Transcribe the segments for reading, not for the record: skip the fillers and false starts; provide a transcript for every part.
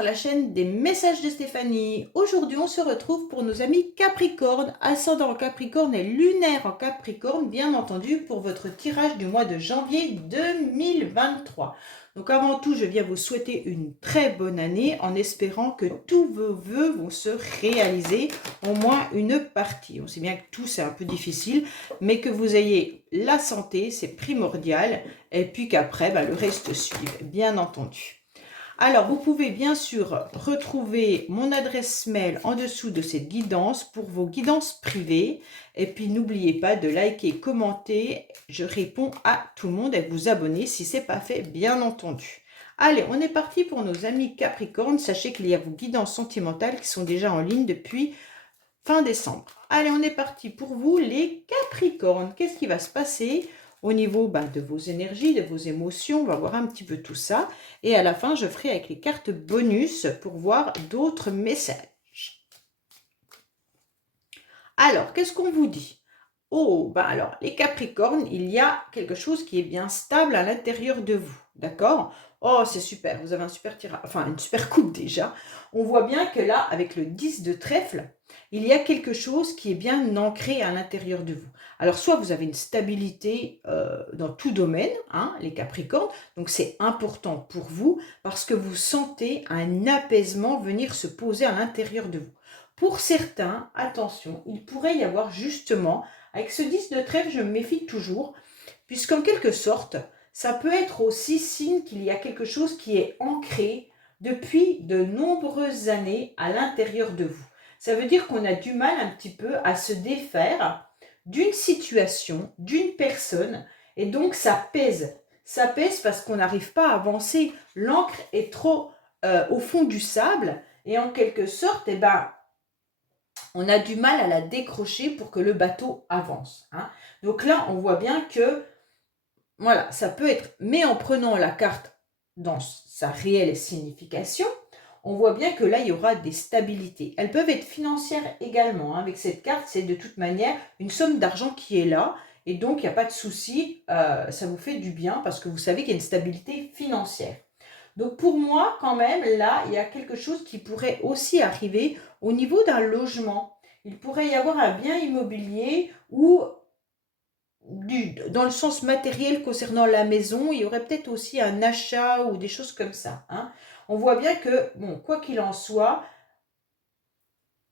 sur la chaîne des messages de Stéphanie. Aujourd'hui, on se retrouve pour nos amis Capricorne, ascendant en Capricorne et lunaire en Capricorne, bien entendu, pour votre tirage du mois de janvier 2023. Donc avant tout, je viens vous souhaiter une très bonne année en espérant que tous vos vœux vont se réaliser, au moins une partie. On sait bien que tout c'est un peu difficile, mais que vous ayez la santé, c'est primordial, et puis qu'après, le reste suive, bien entendu. Alors, vous pouvez bien sûr retrouver mon adresse mail en dessous de cette guidance pour vos guidances privées. Et puis, n'oubliez pas de liker, commenter. Je réponds à tout le monde et vous abonner si ce n'est pas fait, bien entendu. Allez, on est parti pour nos amis Capricorne. Sachez qu'il y a vos guidances sentimentales qui sont déjà en ligne depuis fin décembre. Allez, on est parti pour vous, les Capricornes. Qu'est-ce qui va se passer au niveau de vos énergies, de vos émotions? On va voir un petit peu tout ça. Et à la fin, je ferai avec les cartes bonus pour voir d'autres messages. Alors, qu'est-ce qu'on vous dit? Oh, alors, les Capricornes, il y a quelque chose qui est bien stable à l'intérieur de vous. D'accord? Oh, c'est super. Vous avez un super tirage, enfin, une super coupe déjà. On voit bien que là, avec le 10 de trèfle, il y a quelque chose qui est bien ancré à l'intérieur de vous. Alors, soit vous avez une stabilité dans tout domaine, les Capricornes, donc c'est important pour vous parce que vous sentez un apaisement venir se poser à l'intérieur de vous. Pour certains, attention, il pourrait y avoir justement, avec ce 10 de trèfle, je me méfie toujours, puisqu'en quelque sorte, ça peut être aussi signe qu'il y a quelque chose qui est ancré depuis de nombreuses années à l'intérieur de vous. Ça veut dire qu'on a du mal un petit peu à se défaire d'une situation, d'une personne, et donc ça pèse. Ça pèse parce qu'on n'arrive pas à avancer. L'encre est trop au fond du sable, et en quelque sorte, on a du mal à la décrocher pour que le bateau avance. Donc là, on voit bien que, voilà, ça peut être, mais en prenant la carte dans sa réelle signification, on voit bien que là, il y aura des stabilités. Elles peuvent être financières également. Avec cette carte, c'est de toute manière une somme d'argent qui est là. Et donc, il n'y a pas de souci, ça vous fait du bien parce que vous savez qu'il y a une stabilité financière. Donc, pour moi, quand même, là, il y a quelque chose qui pourrait aussi arriver au niveau d'un logement. Il pourrait y avoir un bien immobilier ou dans le sens matériel concernant la maison, il y aurait peut-être aussi un achat ou des choses comme ça. On voit bien que, quoi qu'il en soit,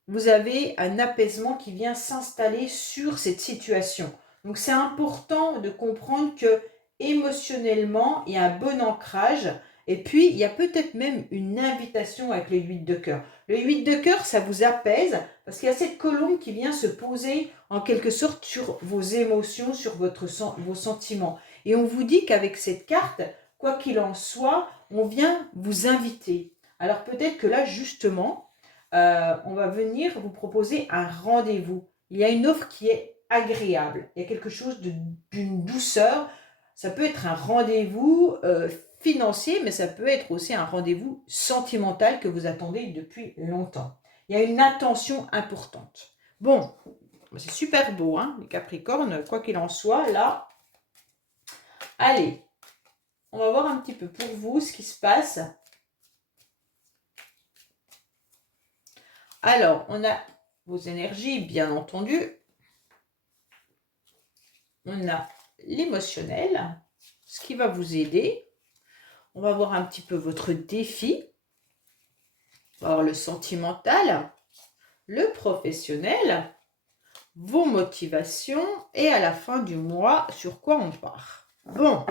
vous avez un apaisement qui vient s'installer sur cette situation. Donc, c'est important de comprendre que émotionnellement, il y a un bon ancrage. Et puis, il y a peut-être même une invitation avec le 8 de cœur. Le 8 de cœur, ça vous apaise parce qu'il y a cette colombe qui vient se poser en quelque sorte sur vos émotions, sur vos sentiments. Et on vous dit qu'avec cette carte, quoi qu'il en soit, on vient vous inviter. Alors peut-être que là, justement, on va venir vous proposer un rendez-vous. Il y a une offre qui est agréable. Il y a quelque chose d'une douceur. Ça peut être un rendez-vous financier, mais ça peut être aussi un rendez-vous sentimental que vous attendez depuis longtemps. Il y a une attention importante. Bon, c'est super beau, les Capricornes, quoi qu'il en soit, là. Allez, on va voir un petit peu pour vous ce qui se passe. Alors, on a vos énergies, bien entendu. On a l'émotionnel, ce qui va vous aider. On va voir un petit peu votre défi. On va voir le sentimental, le professionnel, vos motivations et à la fin du mois, sur quoi on part. Bon,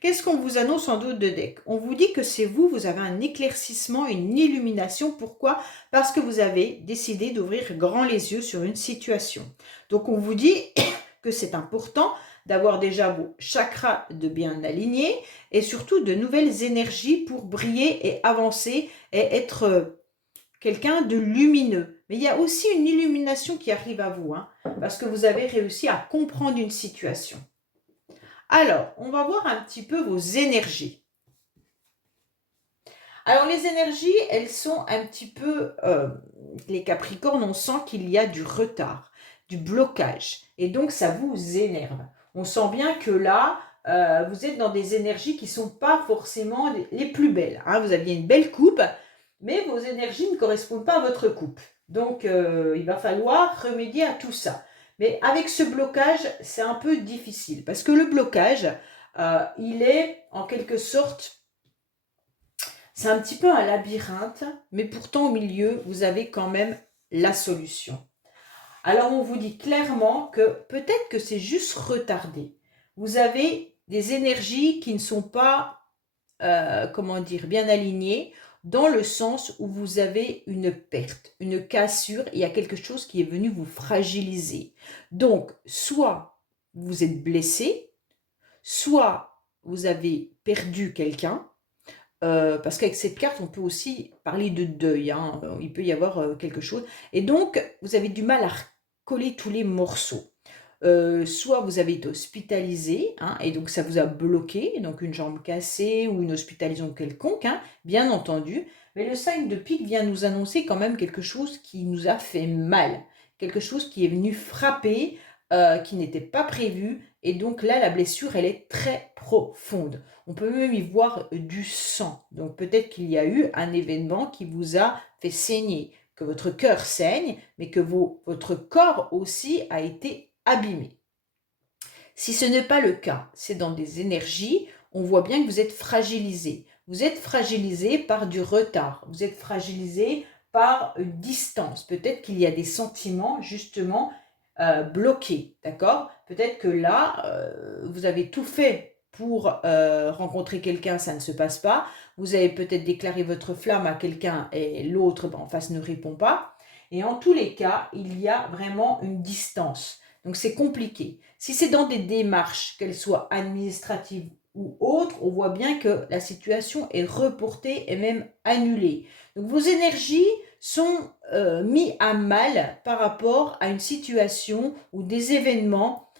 qu'est-ce qu'on vous annonce en dos de deck? On vous dit que c'est vous, vous avez un éclaircissement, une illumination. Pourquoi? Parce que vous avez décidé d'ouvrir grand les yeux sur une situation. Donc, on vous dit que c'est important d'avoir déjà vos chakras de bien alignés et surtout de nouvelles énergies pour briller et avancer et être quelqu'un de lumineux. Mais il y a aussi une illumination qui arrive à vous, parce que vous avez réussi à comprendre une situation. Alors, on va voir un petit peu vos énergies. Alors, les énergies, elles sont un petit peu... les Capricornes, on sent qu'il y a du retard, du blocage. Et donc, ça vous énerve. On sent bien que là, vous êtes dans des énergies qui ne sont pas forcément les plus belles. Vous aviez une belle coupe, mais vos énergies ne correspondent pas à votre couple. Donc, il va falloir remédier à tout ça. Mais avec ce blocage, c'est un peu difficile parce que le blocage, il est en quelque sorte, c'est un petit peu un labyrinthe, mais pourtant au milieu, vous avez quand même la solution. Alors on vous dit clairement que peut-être que c'est juste retardé. Vous avez des énergies qui ne sont pas, comment dire, bien alignées, dans le sens où vous avez une perte, une cassure, il y a quelque chose qui est venu vous fragiliser. Donc, soit vous êtes blessé, soit vous avez perdu quelqu'un, parce qu'avec cette carte, on peut aussi parler de deuil, hein, il peut y avoir quelque chose. Et donc, vous avez du mal à coller tous les morceaux. Soit vous avez été hospitalisé, hein, et donc ça vous a bloqué, donc une jambe cassée ou une hospitalisation quelconque, hein, bien entendu. Mais le 5 de pique vient nous annoncer quand même quelque chose qui nous a fait mal, quelque chose qui est venu frapper, qui n'était pas prévu. Et donc là, la blessure, elle est très profonde. On peut même y voir du sang. Donc peut-être qu'il y a eu un événement qui vous a fait saigner, que votre cœur saigne, mais que votre corps aussi a été abîmé. Si ce n'est pas le cas, c'est dans des énergies, on voit bien que vous êtes fragilisé. Vous êtes fragilisé par du retard, vous êtes fragilisé par une distance. Peut-être qu'il y a des sentiments justement bloqués, d'accord? Peut-être que là, vous avez tout fait pour rencontrer quelqu'un, ça ne se passe pas. Vous avez peut-être déclaré votre flamme à quelqu'un et l'autre en face ne répond pas. Et en tous les cas, il y a vraiment une distance. Donc c'est compliqué. Si c'est dans des démarches, qu'elles soient administratives ou autres, on voit bien que la situation est reportée et même annulée. Donc vos énergies sont mises à mal par rapport à une situation ou des événements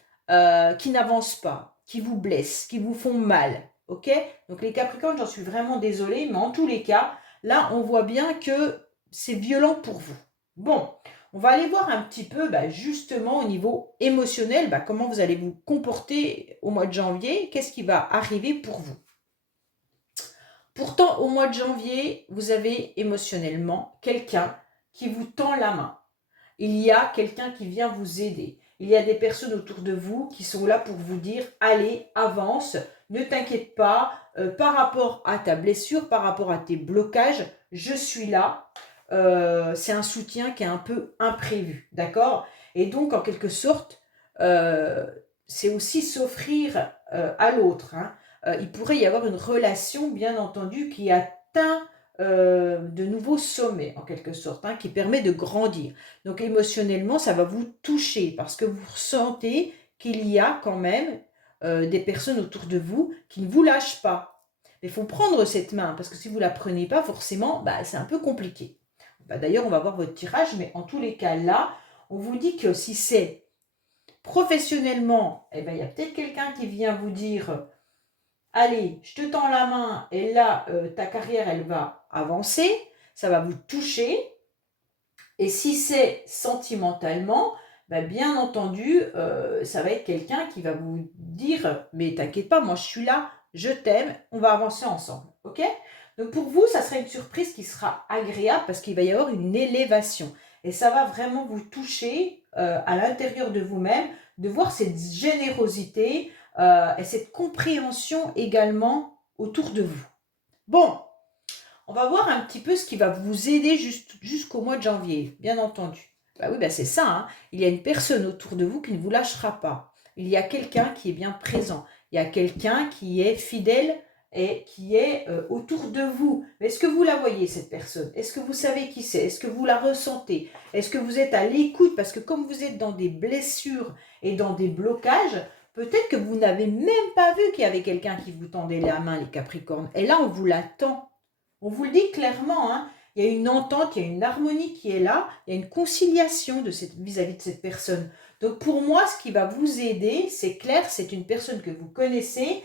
qui n'avancent pas, qui vous blessent, qui vous font mal. Ok? Donc les Capricornes, j'en suis vraiment désolée, mais en tous les cas, là, on voit bien que c'est violent pour vous. Bon, on va aller voir un petit peu justement au niveau émotionnel, comment vous allez vous comporter au mois de janvier, qu'est-ce qui va arriver pour vous. Pourtant, au mois de janvier, vous avez émotionnellement quelqu'un qui vous tend la main. Il y a quelqu'un qui vient vous aider. Il y a des personnes autour de vous qui sont là pour vous dire « Allez, avance, ne t'inquiète pas, par rapport à ta blessure, par rapport à tes blocages, je suis là. » C'est un soutien qui est un peu imprévu, d'accord? Et donc, en quelque sorte, c'est aussi s'offrir à l'autre, hein. Il pourrait y avoir une relation, bien entendu, qui atteint de nouveaux sommets, en quelque sorte, hein, qui permet de grandir. Donc, émotionnellement, ça va vous toucher parce que vous ressentez qu'il y a quand même des personnes autour de vous qui ne vous lâchent pas. Mais il faut prendre cette main parce que si vous ne la prenez pas, forcément, c'est un peu compliqué. D'ailleurs, on va voir votre tirage, mais en tous les cas, là, on vous dit que si c'est professionnellement, il y a peut-être quelqu'un qui vient vous dire « Allez, je te tends la main et là, ta carrière, elle va avancer, ça va vous toucher. » Et si c'est sentimentalement, bien entendu, ça va être quelqu'un qui va vous dire « Mais t'inquiète pas, moi je suis là, je t'aime, on va avancer ensemble. » Ok? Donc pour vous, ça sera une surprise qui sera agréable parce qu'il va y avoir une élévation. Et ça va vraiment vous toucher à l'intérieur de vous-même, de voir cette générosité et cette compréhension également autour de vous. Bon, on va voir un petit peu ce qui va vous aider jusqu'au mois de janvier, bien entendu. Oui, c'est ça, hein. Il y a une personne autour de vous qui ne vous lâchera pas. Il y a quelqu'un qui est bien présent. Il y a quelqu'un qui est fidèle et qui est autour de vous. Mais est-ce que vous la voyez, cette personne? Est-ce que vous savez qui c'est? Est-ce que vous la ressentez? Est-ce que vous êtes à l'écoute? Parce que comme vous êtes dans des blessures et dans des blocages, peut-être que vous n'avez même pas vu qu'il y avait quelqu'un qui vous tendait la main, les Capricornes. Et là, on vous l'attend. On vous le dit clairement, hein, il y a une entente, il y a une harmonie qui est là, il y a une conciliation vis-à-vis de cette personne. Donc pour moi, ce qui va vous aider, c'est clair, c'est une personne que vous connaissez,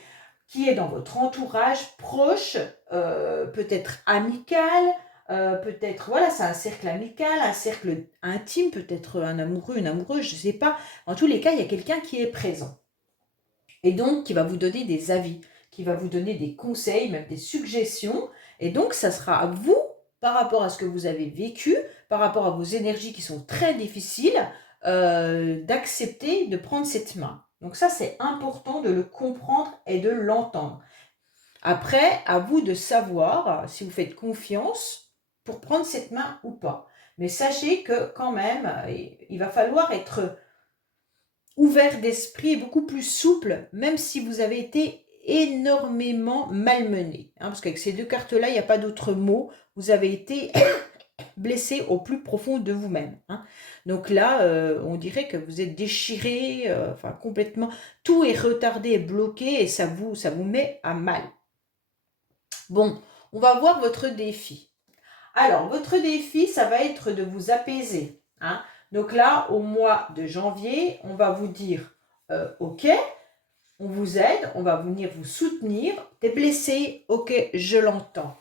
qui est dans votre entourage proche, peut-être amical, peut-être, voilà, c'est un cercle amical, un cercle intime, peut-être un amoureux, une amoureuse, je ne sais pas. En tous les cas, il y a quelqu'un qui est présent. Et donc, qui va vous donner des avis, qui va vous donner des conseils, même des suggestions. Et donc, ça sera à vous, par rapport à ce que vous avez vécu, par rapport à vos énergies qui sont très difficiles, d'accepter de prendre cette main. Donc ça, c'est important de le comprendre et de l'entendre. Après, à vous de savoir si vous faites confiance pour prendre cette main ou pas. Mais sachez que quand même, il va falloir être ouvert d'esprit et beaucoup plus souple, même si vous avez été énormément malmené. Parce qu'avec ces deux cartes-là, il n'y a pas d'autre mot. Vous avez été blessé au plus profond de vous-même. Donc là, on dirait que vous êtes déchiré, enfin complètement. Tout est retardé et bloqué et ça vous met à mal. Bon, on va voir votre défi. Alors, votre défi, ça va être de vous apaiser. Donc là, au mois de janvier, on va vous dire, ok, on vous aide, on va venir vous soutenir. Tu es blessé, ok, je l'entends.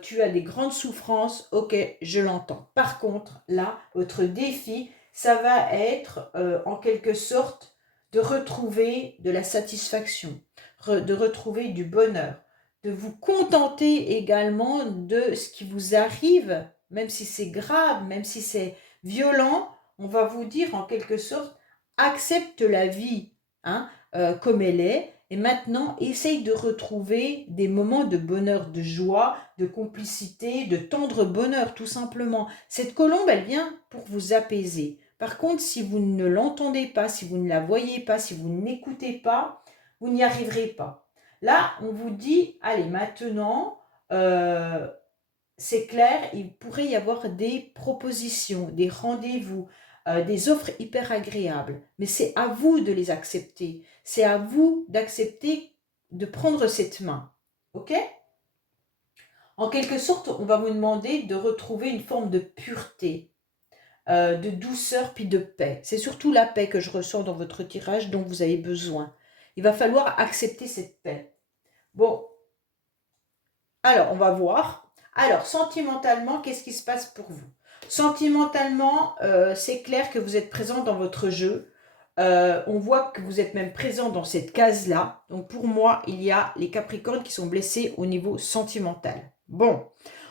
Tu as des grandes souffrances, ok, je l'entends. Par contre, là, votre défi, ça va être en quelque sorte de retrouver de la satisfaction, de retrouver du bonheur, de vous contenter également de ce qui vous arrive, même si c'est grave, même si c'est violent, on va vous dire en quelque sorte, accepte la vie comme elle est, et maintenant essaye de retrouver des moments de bonheur, de joie, de complicité, de tendre bonheur tout simplement. Cette colombe, elle vient pour vous apaiser. Par contre, si vous ne l'entendez pas, si vous ne la voyez pas, si vous n'écoutez pas, vous n'y arriverez pas. Là, on vous dit, allez, maintenant, c'est clair, il pourrait y avoir des propositions, des rendez-vous, des offres hyper agréables. Mais c'est à vous de les accepter. C'est à vous d'accepter de prendre cette main. Ok ? En quelque sorte, on va vous demander de retrouver une forme de pureté, de douceur puis de paix. C'est surtout la paix que je ressens dans votre tirage dont vous avez besoin. Il va falloir accepter cette paix. Bon, alors on va voir. Alors, sentimentalement, qu'est-ce qui se passe pour vous? Sentimentalement, c'est clair que vous êtes présent dans votre jeu. On voit que vous êtes même présent dans cette case-là. Donc pour moi, il y a les Capricornes qui sont blessés au niveau sentimental. Bon,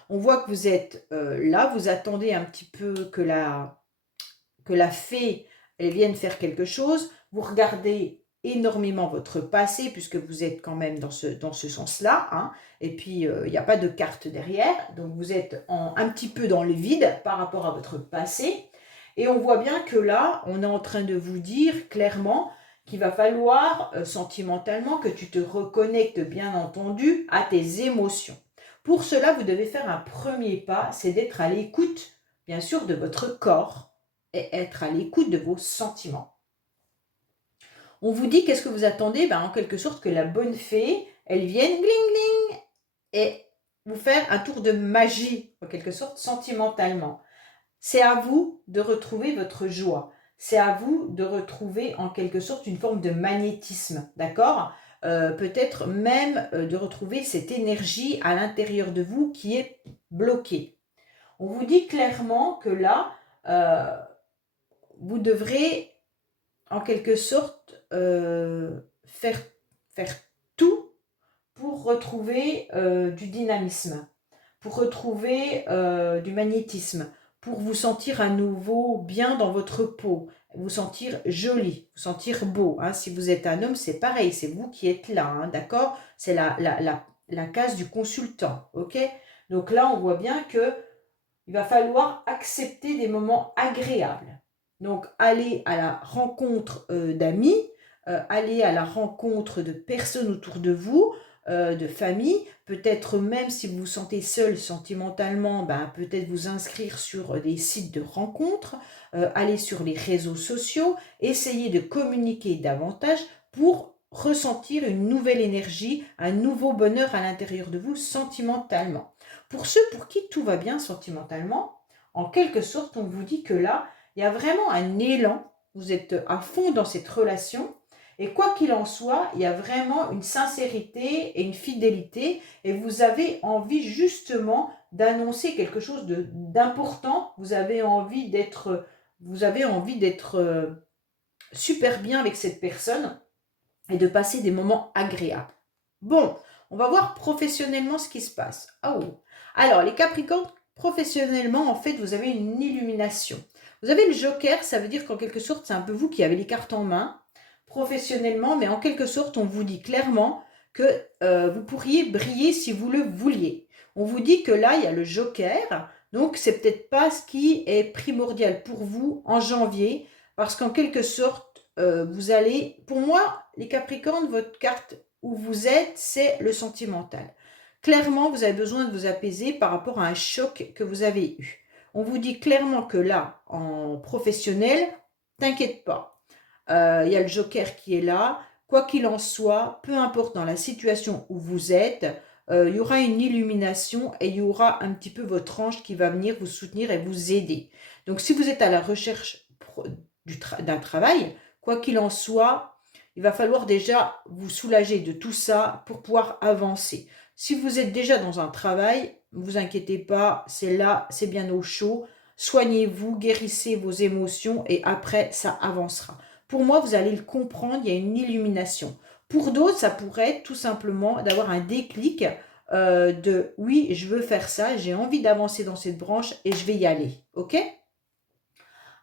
on voit que vous êtes là, vous attendez un petit peu que la fée elle vienne faire quelque chose. Vous regardez énormément votre passé, puisque vous êtes quand même dans ce sens-là. Et puis, il n'y a pas de carte derrière. Donc, vous êtes un petit peu dans le vide par rapport à votre passé. Et on voit bien que là, on est en train de vous dire clairement qu'il va falloir, sentimentalement, que tu te reconnectes, bien entendu, à tes émotions. Pour cela, vous devez faire un premier pas, c'est d'être à l'écoute, bien sûr, de votre corps et être à l'écoute de vos sentiments. On vous dit, qu'est-ce que vous attendez? En quelque sorte que la bonne fée, elle vienne, gling gling, et vous faire un tour de magie, en quelque sorte, sentimentalement. C'est à vous de retrouver votre joie. C'est à vous de retrouver, en quelque sorte, une forme de magnétisme, d'accord? Peut-être même de retrouver cette énergie à l'intérieur de vous qui est bloquée. On vous dit clairement que là, vous devrez en quelque sorte faire tout pour retrouver du dynamisme, pour retrouver du magnétisme, pour vous sentir à nouveau bien dans votre peau, vous sentir joli, vous sentir beau. Si vous êtes un homme, c'est pareil, c'est vous qui êtes là, d'accord? C'est la case du consultant, ok? Donc là, on voit bien que il va falloir accepter des moments agréables. Donc, aller à la rencontre d'amis, aller à la rencontre de personnes autour de vous, de famille, peut-être même si vous vous sentez seul sentimentalement, peut-être vous inscrire sur des sites de rencontres, aller sur les réseaux sociaux, essayer de communiquer davantage pour ressentir une nouvelle énergie, un nouveau bonheur à l'intérieur de vous sentimentalement. Pour ceux pour qui tout va bien sentimentalement, en quelque sorte, on vous dit que là, il y a vraiment un élan, vous êtes à fond dans cette relation, et quoi qu'il en soit, il y a vraiment une sincérité et une fidélité, et vous avez envie justement d'annoncer quelque chose d'important, vous avez envie d'être super bien avec cette personne, et de passer des moments agréables. Bon, on va voir professionnellement ce qui se passe. Oh. Alors, les Capricornes, Professionnellement, en fait, vous avez une illumination. Vous avez le joker, ça veut dire qu'en quelque sorte, c'est un peu vous qui avez les cartes en main, professionnellement, mais en quelque sorte, on vous dit clairement que vous pourriez briller si vous le vouliez. On vous dit que là, il y a le joker, donc c'est peut-être pas ce qui est primordial pour vous en janvier, parce qu'en quelque sorte, vous allez, pour moi, les Capricornes, votre carte où vous êtes, c'est le sentimental. Clairement, vous avez besoin de vous apaiser par rapport à un choc que vous avez eu. On vous dit clairement que là, en professionnel, t'inquiète pas. Il y a le joker qui est là. Quoi qu'il en soit, peu importe dans la situation où vous êtes, il y aura une illumination et il y aura un petit peu votre ange qui va venir vous soutenir et vous aider. Donc si vous êtes à la recherche d'un travail, quoi qu'il en soit, il va falloir déjà vous soulager de tout ça pour pouvoir avancer. Si vous êtes déjà dans un travail, ne vous inquiétez pas, c'est là, c'est bien au chaud. Soignez-vous, guérissez vos émotions et après, ça avancera. Pour moi, vous allez le comprendre, il y a une illumination. Pour d'autres, ça pourrait être tout simplement d'avoir un déclic de oui, je veux faire ça, j'ai envie d'avancer dans cette branche et je vais y aller. Ok?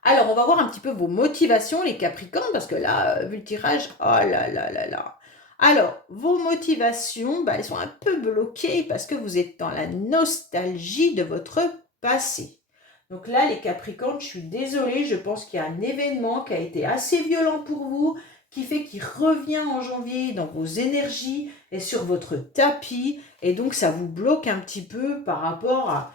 Alors, on va voir un petit peu vos motivations, les Capricornes, parce que là, vu le tirage, oh là là là là. Alors, vos motivations, bah, elles sont un peu bloquées parce que vous êtes dans la nostalgie de votre passé. Donc là, les Capricornes, je suis désolée, je pense qu'il y a un événement qui a été assez violent pour vous, qui fait qu'il revient en janvier dans vos énergies et sur votre tapis, et donc ça vous bloque un petit peu par rapport à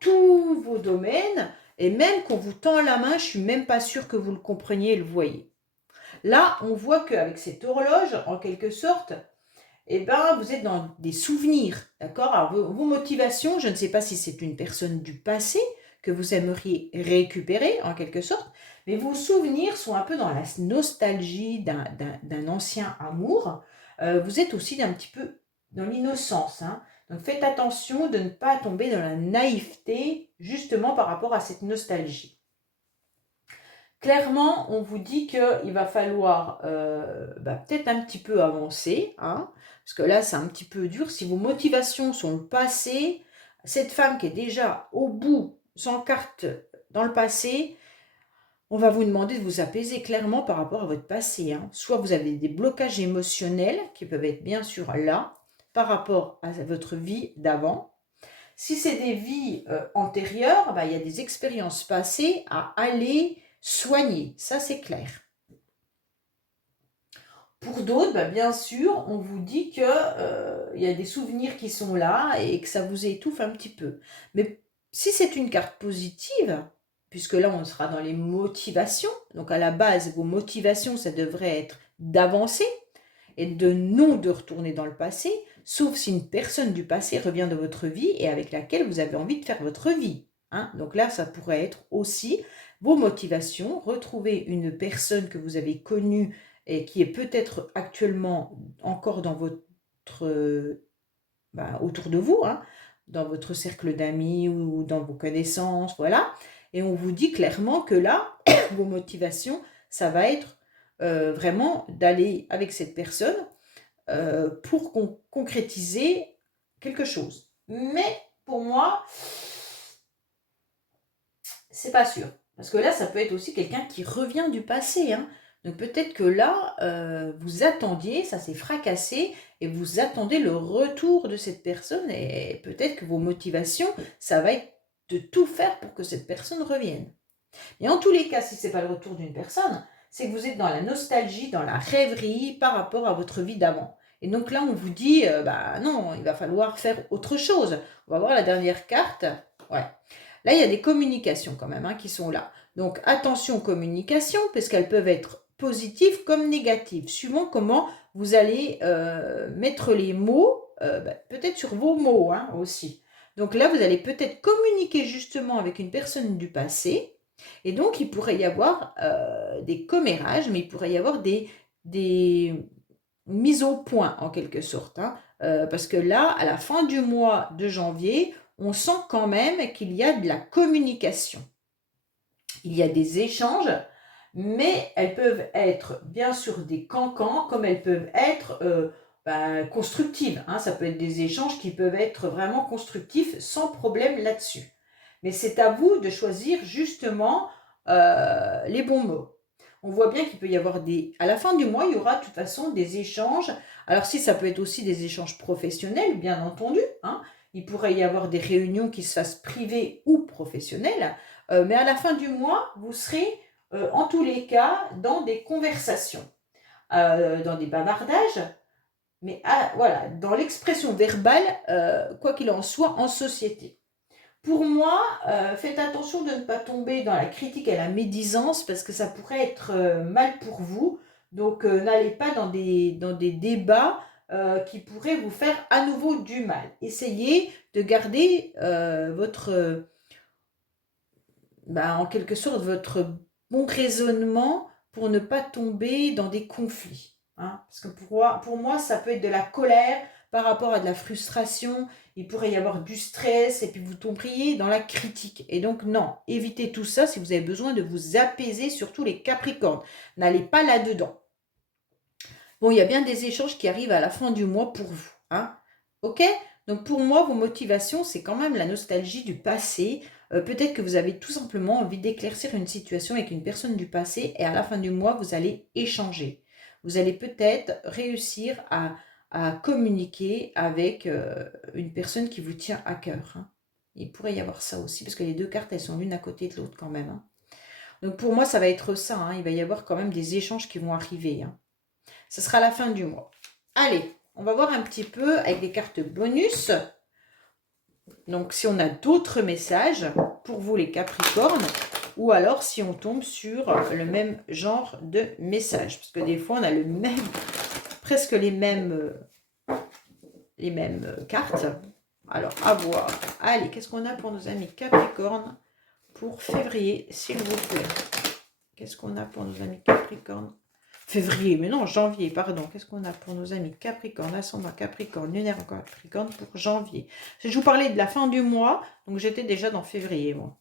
tous vos domaines. Et même qu'on vous tend la main, je suis même pas sûre que vous le compreniez et le voyez. Là, on voit qu'avec cette horloge, en quelque sorte, eh ben, vous êtes dans des souvenirs, d'accord? Alors, vos motivations, je ne sais pas si c'est une personne du passé que vous aimeriez récupérer, en quelque sorte, mais vos souvenirs sont un peu dans la nostalgie d'un ancien amour. Vous êtes aussi un petit peu dans l'innocence, hein. Donc faites attention de ne pas tomber dans la naïveté, justement par rapport à cette nostalgie. Clairement, on vous dit qu'il va falloir peut-être un petit peu avancer, hein, parce que là, c'est un petit peu dur. Si vos motivations sont le passé, cette femme qui est déjà au bout, sans carte dans le passé, on va vous demander de vous apaiser clairement par rapport à votre passé, hein. Soit vous avez des blocages émotionnels qui peuvent être bien sûr là, par rapport à votre vie d'avant. Si c'est des vies antérieures, il y a des expériences passées à aller soigner, ça c'est clair. Pour d'autres, bien sûr, on vous dit qu'il y a des souvenirs qui sont là et que ça vous étouffe un petit peu. Mais si c'est une carte positive, puisque là on sera dans les motivations, donc à la base, vos motivations, ça devrait être d'avancer et de non de retourner dans le passé, sauf si une personne du passé revient dans votre vie et avec laquelle vous avez envie de faire votre vie, hein. Donc là, ça pourrait être aussi vos motivations, retrouver une personne que vous avez connue et qui est peut-être actuellement encore dans votre autour de vous, hein, dans votre cercle d'amis ou dans vos connaissances, voilà. Et on vous dit clairement que là, vos motivations, ça va être vraiment d'aller avec cette personne pour concrétiser quelque chose. Mais pour moi, c'est pas sûr. Parce que là, ça peut être aussi quelqu'un qui revient du passé, hein. Donc peut-être que là, vous attendiez, ça s'est fracassé, et vous attendez le retour de cette personne, et peut-être que vos motivations, ça va être de tout faire pour que cette personne revienne. Et en tous les cas, si ce n'est pas le retour d'une personne, c'est que vous êtes dans la nostalgie, dans la rêverie par rapport à votre vie d'avant. Et donc là, on vous dit, non, il va falloir faire autre chose. On va voir la dernière carte. Ouais. Là, il y a des communications quand même, hein, qui sont là. Donc attention aux communications, parce qu'elles peuvent être positives comme négatives, suivant comment vous allez mettre les mots, peut-être sur vos mots, hein, aussi. Donc là, vous allez peut-être communiquer justement avec une personne du passé, et donc il pourrait y avoir des commérages, mais il pourrait y avoir des mises au point en quelque sorte, hein. Parce que là, à la fin du mois de janvier, on sent quand même qu'il y a de la communication. Il y a des échanges, mais elles peuvent être bien sûr des cancans, comme elles peuvent être constructives, hein. Ça peut être des échanges qui peuvent être vraiment constructifs sans problème là-dessus. Mais c'est à vous de choisir justement les bons mots. On voit bien qu'il peut y avoir à la fin du mois, il y aura de toute façon des échanges. Alors si ça peut être aussi des échanges professionnels, bien entendu, hein. Il pourrait y avoir des réunions qui se fassent privées ou professionnelles. Mais à la fin du mois, vous serez en tous les cas dans des conversations, dans des bavardages. Mais voilà, dans l'expression verbale, quoi qu'il en soit, en société. Pour moi, faites attention de ne pas tomber dans la critique et la médisance parce que ça pourrait être mal pour vous. Donc, n'allez pas dans des débats qui pourraient vous faire à nouveau du mal. Essayez de garder en quelque sorte, votre bon raisonnement pour ne pas tomber dans des conflits, hein. Parce que pour moi, ça peut être de la colère par rapport à de la frustration, il pourrait y avoir du stress, et puis vous tomberiez dans la critique. Et donc, non, évitez tout ça si vous avez besoin de vous apaiser, surtout les Capricornes. N'allez pas là-dedans. Bon, il y a bien des échanges qui arrivent à la fin du mois pour vous, hein. Ok? Donc pour moi, vos motivations, c'est quand même la nostalgie du passé. Peut-être que vous avez tout simplement envie d'éclaircir une situation avec une personne du passé et à la fin du mois, vous allez échanger. Vous allez peut-être réussir à communiquer avec une personne qui vous tient à cœur, hein. Il pourrait y avoir ça aussi, parce que les deux cartes, elles sont l'une à côté de l'autre quand même, hein. Donc pour moi, ça va être ça, hein. Il va y avoir quand même des échanges qui vont arriver, hein. Ce sera la fin du mois. Allez, on va voir un petit peu avec des cartes bonus. Donc, si on a d'autres messages pour vous les Capricornes, ou alors si on tombe sur le même genre de message. Parce que des fois, on a presque les mêmes cartes. Alors, à voir. Allez, qu'est-ce qu'on a pour nos amis Capricornes pour février, s'il vous plaît? Qu'est-ce qu'on a pour nos amis Capricornes? Février, mais non, janvier, pardon. Qu'est-ce qu'on a pour nos amis Capricorne, ascendant Capricorne, lunaire en Capricorne pour janvier? Je vous parlais de la fin du mois, donc j'étais déjà dans février, moi.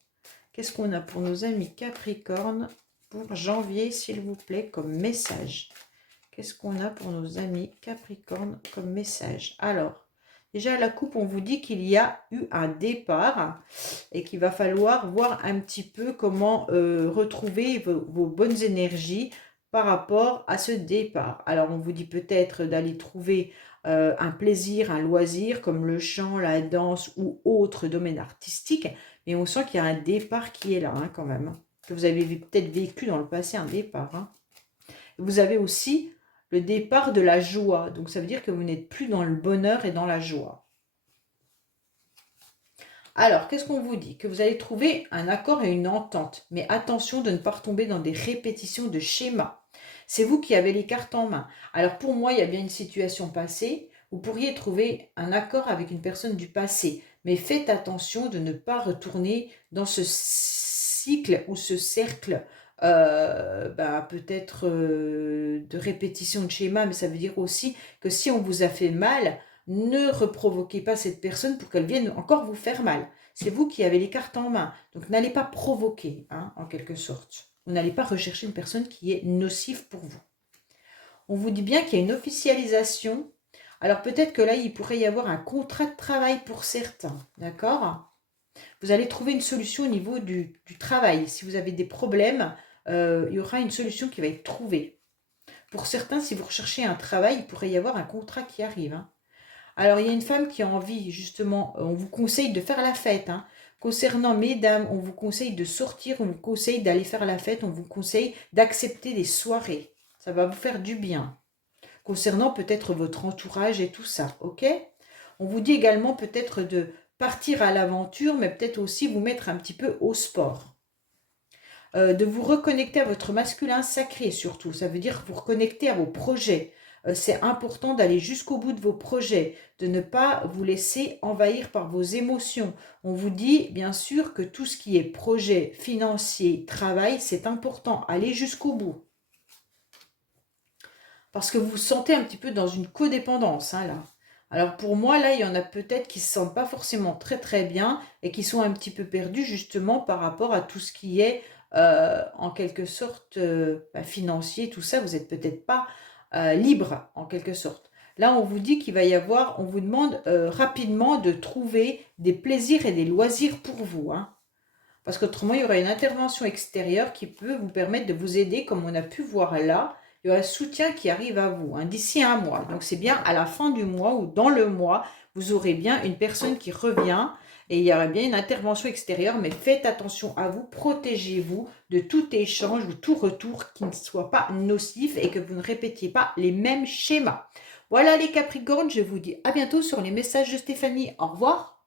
Qu'est-ce qu'on a pour nos amis Capricorne pour janvier, s'il vous plaît, comme message? Qu'est-ce qu'on a pour nos amis Capricorne comme message? Alors, déjà à la coupe, on vous dit qu'il y a eu un départ et qu'il va falloir voir un petit peu comment retrouver vos bonnes énergies par rapport à ce départ. Alors, on vous dit peut-être d'aller trouver un plaisir, un loisir, comme le chant, la danse ou autre domaine artistique, mais on sent qu'il y a un départ qui est là, hein, quand même, hein, que vous avez peut-être vécu dans le passé, un départ, hein. Vous avez aussi le départ de la joie, donc ça veut dire que vous n'êtes plus dans le bonheur et dans la joie. Alors, qu'est-ce qu'on vous dit? Que vous allez trouver un accord et une entente, mais attention de ne pas retomber dans des répétitions de schémas. C'est vous qui avez les cartes en main. Alors pour moi, il y a bien une situation passée. Vous pourriez trouver un accord avec une personne du passé. Mais faites attention de ne pas retourner dans ce cycle ou ce cercle peut-être de répétition de schéma. Mais ça veut dire aussi que si on vous a fait mal, ne reprovoquez pas cette personne pour qu'elle vienne encore vous faire mal. C'est vous qui avez les cartes en main. Donc n'allez pas provoquer, hein, en quelque sorte. Vous n'allez pas rechercher une personne qui est nocive pour vous. On vous dit bien qu'il y a une officialisation. Alors peut-être que là, il pourrait y avoir un contrat de travail pour certains. D'accord? Vous allez trouver une solution au niveau du travail. Si vous avez des problèmes, il y aura une solution qui va être trouvée. Pour certains, si vous recherchez un travail, il pourrait y avoir un contrat qui arrive, hein. Alors, il y a une femme qui a envie, justement, on vous conseille de faire la fête, hein. Concernant mesdames, on vous conseille de sortir, on vous conseille d'aller faire la fête, on vous conseille d'accepter des soirées. Ça va vous faire du bien. Concernant peut-être votre entourage et tout ça, ok? On vous dit également peut-être de partir à l'aventure, mais peut-être aussi vous mettre un petit peu au sport. De vous reconnecter à votre masculin sacré surtout. Ça veut dire vous reconnecter à vos projets. C'est important d'aller jusqu'au bout de vos projets, de ne pas vous laisser envahir par vos émotions. On vous dit bien sûr que tout ce qui est projet, financier, travail, c'est important. Allez jusqu'au bout. Parce que vous vous sentez un petit peu dans une codépendance, hein, là. Alors pour moi, là, il y en a peut-être qui ne se sentent pas forcément très très bien et qui sont un petit peu perdus justement par rapport à tout ce qui est en quelque sorte financier, tout ça. Vous n'êtes peut-être pas libre en quelque sorte. Là, on vous dit qu'il va y avoir, on vous demande rapidement de trouver des plaisirs et des loisirs pour vous, hein. Parce qu'autrement, il y aura une intervention extérieure qui peut vous permettre de vous aider, comme on a pu voir là. Il y aura un soutien qui arrive à vous hein, d'ici un mois. Donc, c'est bien à la fin du mois ou dans le mois, vous aurez bien une personne qui revient et il y aura bien une intervention extérieure. Mais faites attention à vous, protégez-vous de tout échange ou tout retour qui ne soit pas nocif et que vous ne répétiez pas les mêmes schémas. Voilà les Capricornes, je vous dis à bientôt sur les messages de Stéphanie. Au revoir.